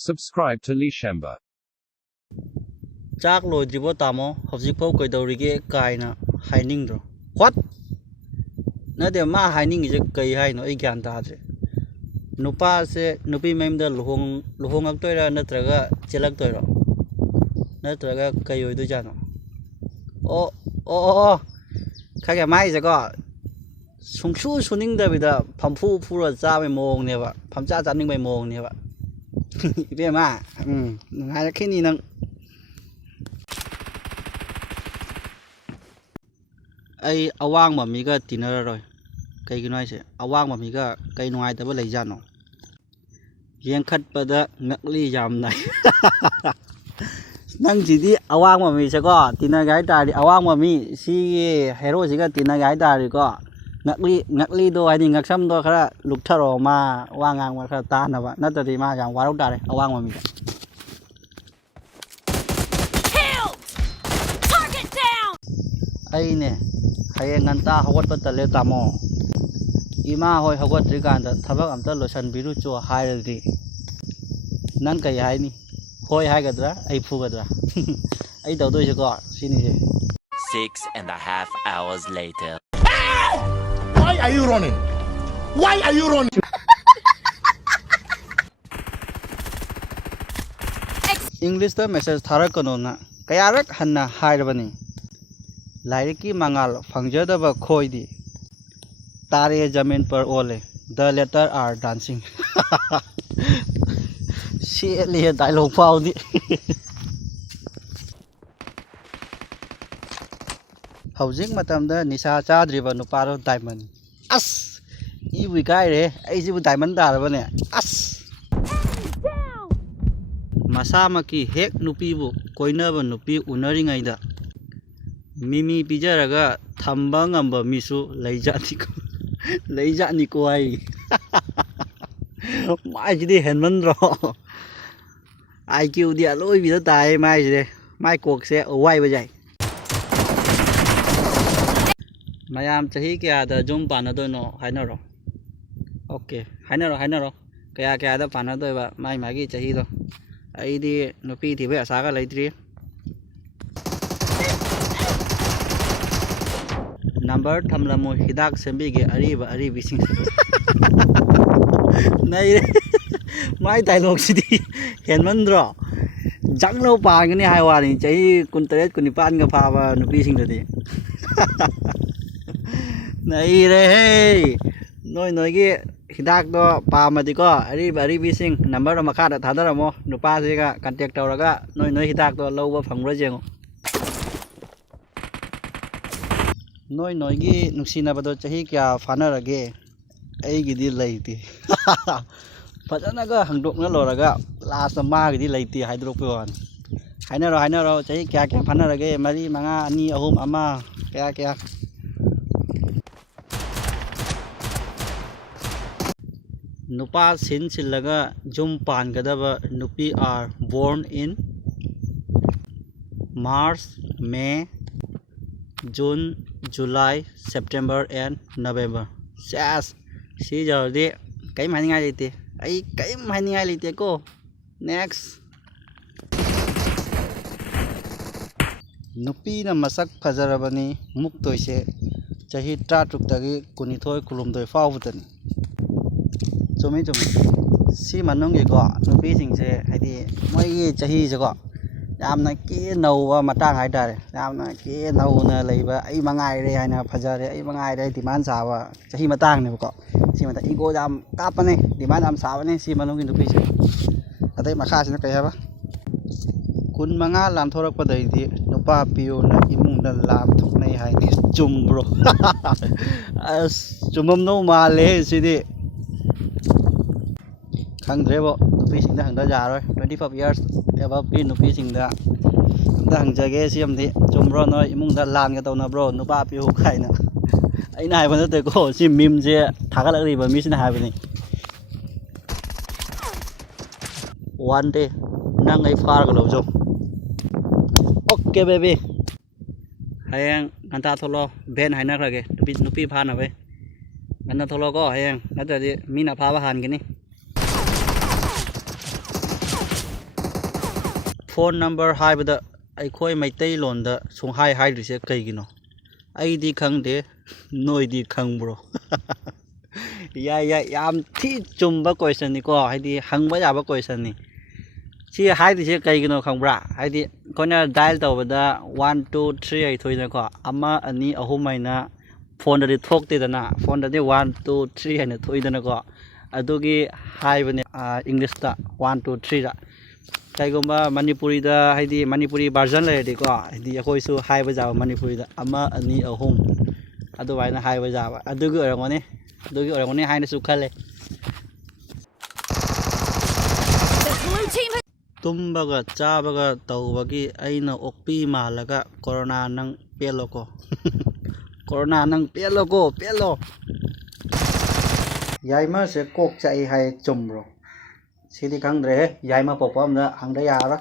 Subscribe to Leishemba. Chak lo jibo tamo hojik pau koi daurige kaina haining dro. What? Na de ma haining je kai hai no I gyan ta je. Nupa se nupi mem da luhong ak toira natraga chelak toira. Natraga kai oi du jano. Oh. Kage mai je ko. Sungshu suning da bida phampu phura cha mai mong ne ba. Phamcha cha ning mai mong ne ba. Ibe ma. Ngai ra khini nang ai awang ma mi ga tinara roi kai ginoi se awang ma mi ga kai nuai ta ba lei jano yeng khat pa da ngakli jam nai nang ji di awang ma mi se ko tina gai ta di awang ma mi si hero si ga tina gai ta ri ko ngakli do ai ni ngaksam do khara luk tharo ma wangang ma khara ta na ba na ta ri ma jam warau ta re awang ma mi ai ne hayeng nganta hawat pa tale tamo ima hoi hawat ri kan da thabak amta losan biru cho hairdi nan kai hai ni hoi hai gadra ai phu gadra ai daw doi se ko sini je 6.5 hours later. Why are you running? Why are you running? English da message tharak kono na kayarak hanna hairabani लाइकी मंगाल फंगजदब खोईदी तारे जमीन पर ओले the letter are dancing लिए dialogue पाउदी हौजिक मतमदा निशा चाद्रिबा नुपारो diamond अस ई विकाय रे आइजिबु diamond दारबने us मसामकी Keck नुपीबु कोइनबा नुपी उनरिङैदा Mimi pijaraga thambang amba misu leijade ko ai mai ji henman ro IQ di aloi bi da tai mai ji mai kok se wai ba jai mayam chahi kya da jum pana do no haina ro okay haina ro kya da pana do ba mai magi chahi do ai di nupi thi ba asa ga leitri Number Thamlamu Hidak Sembige Ariba Aribi sing Nay mai dialogue sidi henman dro janglo pa ngani haiwa ni chai kuntaret kunipan ga pha ba nupi sing dadi Nay re hey noi gi hidak do pa ma di ko aribi sing number ma kha da thadara mo nupa se ga contact tawraga noi hidak do loba phangra jengo Noi gi nuksina bado chahi kya fana rage ai gidi laiti fajana ga hangdok na loraga last ma gidi laiti haidrok pe wan haina ro chahi kya fana rage mari manga ani ahum ama kya nupa sin silaga jum pan gadaba nupi are born in March May June July September and November Sas si giờ đi cái mà ngay lite ai cái mà ngay lite ko next nupi na masak phajarabani muk toise chahi tratruk tagi kunithoi kulumdoi fawutani chumi si manungi ko nupi singse haidi moi chahi je ko yamna ke nau matang hai dare yamna ke nau na leiba ai mangai re haina phajare ai mangai re demand sawa chahi matang ne ko si mata ego jam kapane demand am sawa ne si manung indu pise atai makha sina kai haba kun manga lam thorak pa dai di nupa piu na imung na lam thok nei hai ni chum bro as chumam no male sidi khangdre bo nupi sing da hangda ja roi 25 years above pin nupi sing da hang jage siam di chumro noi imung da lan ga tawna bro nupa piu khai na ai nai ba te ko si mim je thagal ri ba mi sin hai ba ni one day nang ai far ga lo jo okay baby hayang anta tholo ben haina rage nupi pha na be anna tholo ko hayang na ta di mina pha ba han gi ni phone number haibada aikhoi maitai londa sunghai haidrise kaigino aidi khangde noidi khangbro yam thi chumba question ni ko haidi hangba yaba question ni si haidise kaigino khangbra haidi koina dial tawbada 1 2 3 ai thoina ko ama ani ahum aina phone da thokte dana phone da 1 2 3 haina thoidana ko adugi haibane English da 1 2 3 da kaigomba Manipuri da haidi Manipuri version lerdi ko haidi akoi su haiba jaba Manipuri da ama ani ahum adu waina haiba jaba adugi orangone haina su khale tumbaga chabaga tawbagi aina okpi malaga corona nang peloko corona nang peloko pelo yaima se kok chai hai chumro sidi khangdre yaima popom da hangda yara